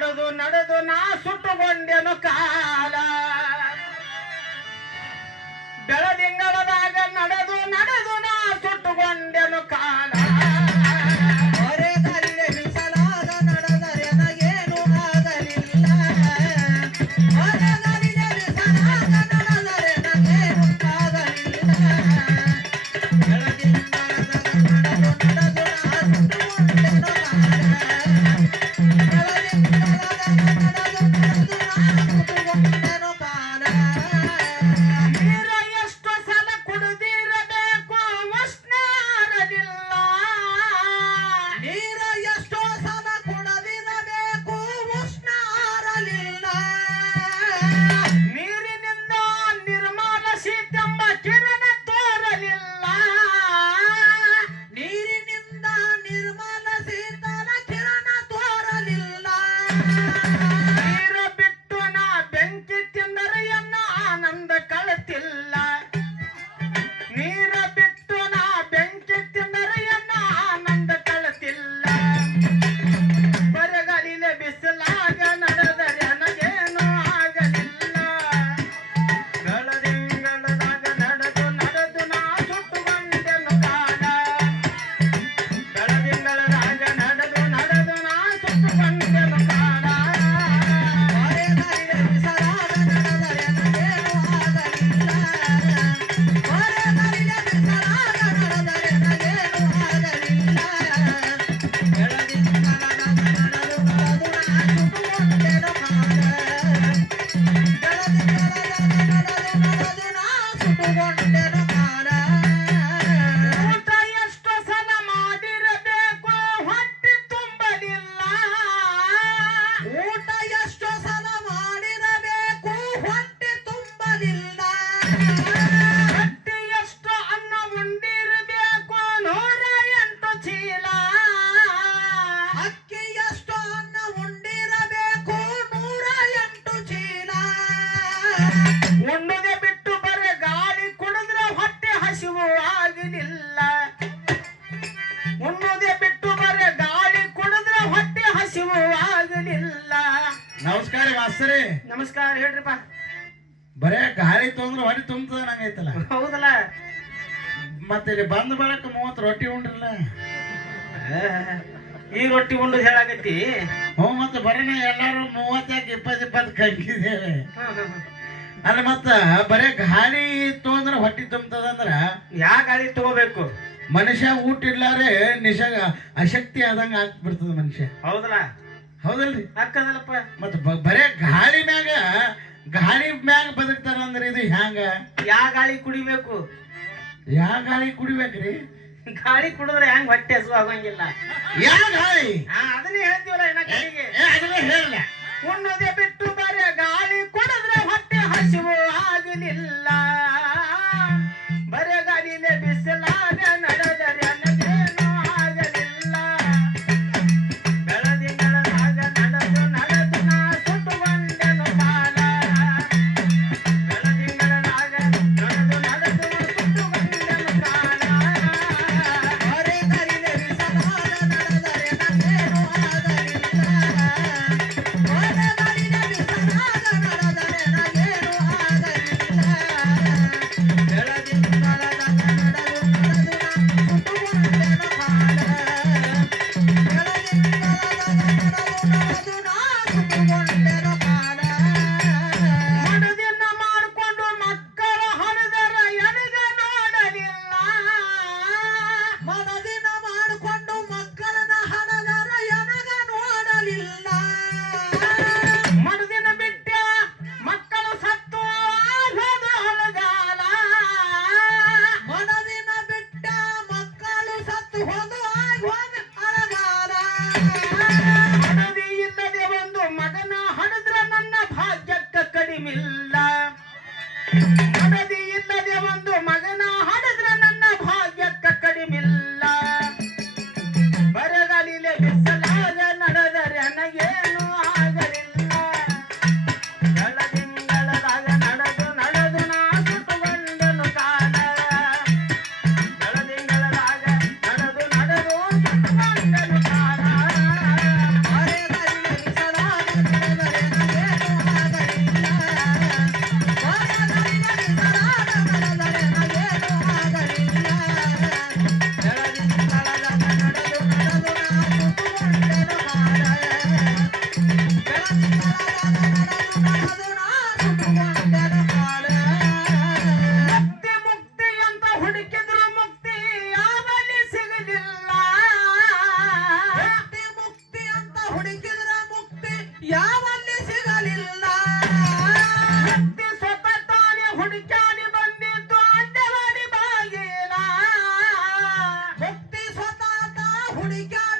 ನಡೆದು ನಾ ಸುಟ್ಟುಕೊಂಡೆನು ಕಾಲ. ಬೆಳದಿಂಗಳದಾಗ ನಡೆದು ನಡೆದು ನಾ ಸುಟ್ಟುಕೊಂಡೆನು ಕಾಲ. ನಮಸ್ಕಾರ ಮಾಸ್ತರಿ ನಮಸ್ಕಾರ ಹೇಳ್ರಿಪ್ಪ. ಬರೇ ಗಾಳಿ ತೊಂದ್ರೆ ಹೊಡಿ ತುಂಬದ ನಂಗೈತಲ್ಲ ಹೌದಲ್ಲ. ಮತ್ತೆ ಇಲ್ಲಿ ಬಂದ ಬಳಕ ಮೂವತ್ತು ರೊಟ್ಟಿ ಉಂಡ್ರಲ್ಲ. ಈ ರೊಟ್ಟಿ ಉಂಡು ಹೇಳಾಗತ್ತಿ ಹ್ಞೂ ಮತ್ತೆ ಬರೋಣ ಎಲ್ಲಾರು ಮೂವತ್ತಾಕ ಇಪ್ಪತ್ತು ಇಪ್ಪತ್ತು ಕಂಗಿದ್ದೇವೆ ಅಲ್ಲ ಮತ್ತ ಬರೇ ಗಾಳಿ ತೊಂದ್ರೆ ಹೊಟ್ಟಿ ತುಂಬತದ ಅಂದ್ರ ಯಾ ಗಾಳಿ ತಗೋಬೇಕು? ಮನುಷ್ಯ ಊಟ ಇರ್ಲಾರೆ ನಿಶಾಗ ಅಶಕ್ತಿ ಆದಂಗ ಆಗ್ಬಿಡ್ತದ ಮನುಷ್ಯ. ಹೌದಲ್ಲ. ಹೌದಲ್ರಿ? ಅಕ್ಕದಲ್ಲಪ್ಪ ಮತ್ತ ಬರೇ ಗಾಳಿ ಮ್ಯಾಗ ಗಾಳಿ ಮ್ಯಾಗ ಬದುಕ್ತಾರ ಅಂದ್ರೆ ಇದು ಹ್ಯಾಂಗ? ಯಾ ಗಾಳಿ ಕುಡಿಬೇಕು? ಯಾ ಗಾಳಿ ಕುಡಿಬೇಕ್ರಿ? ಗಾಳಿ ಕುಡಿದ್ರೆ ಹೆಂಗ್ ಹೊಟ್ಟೆ ಹಸು ಆಗಂಗಿಲ್ಲ ಯಾ ಗಾಳಿ? ಅದನ್ನೇ ಹೇಳ್ತೀವಲ್ಲ ಇನ್ನ ಹುಡುಕಿದ್ರ ಮುಕ್ತಿ ಯಾವಲ್ಲಿ ಸಿಗಲಿಲ್ಲ. ಮುಕ್ತಿ ಸ್ವತಃ ತಾನೇ ಹುಡುಕಾಡಿ ಬಂದಿದ್ದು ಅಂಡವಾಡಿ ಬಾಗಿನ. ಮುಕ್ತಿ ಸ್ವತಃ ಹುಡುಕಾಡಿ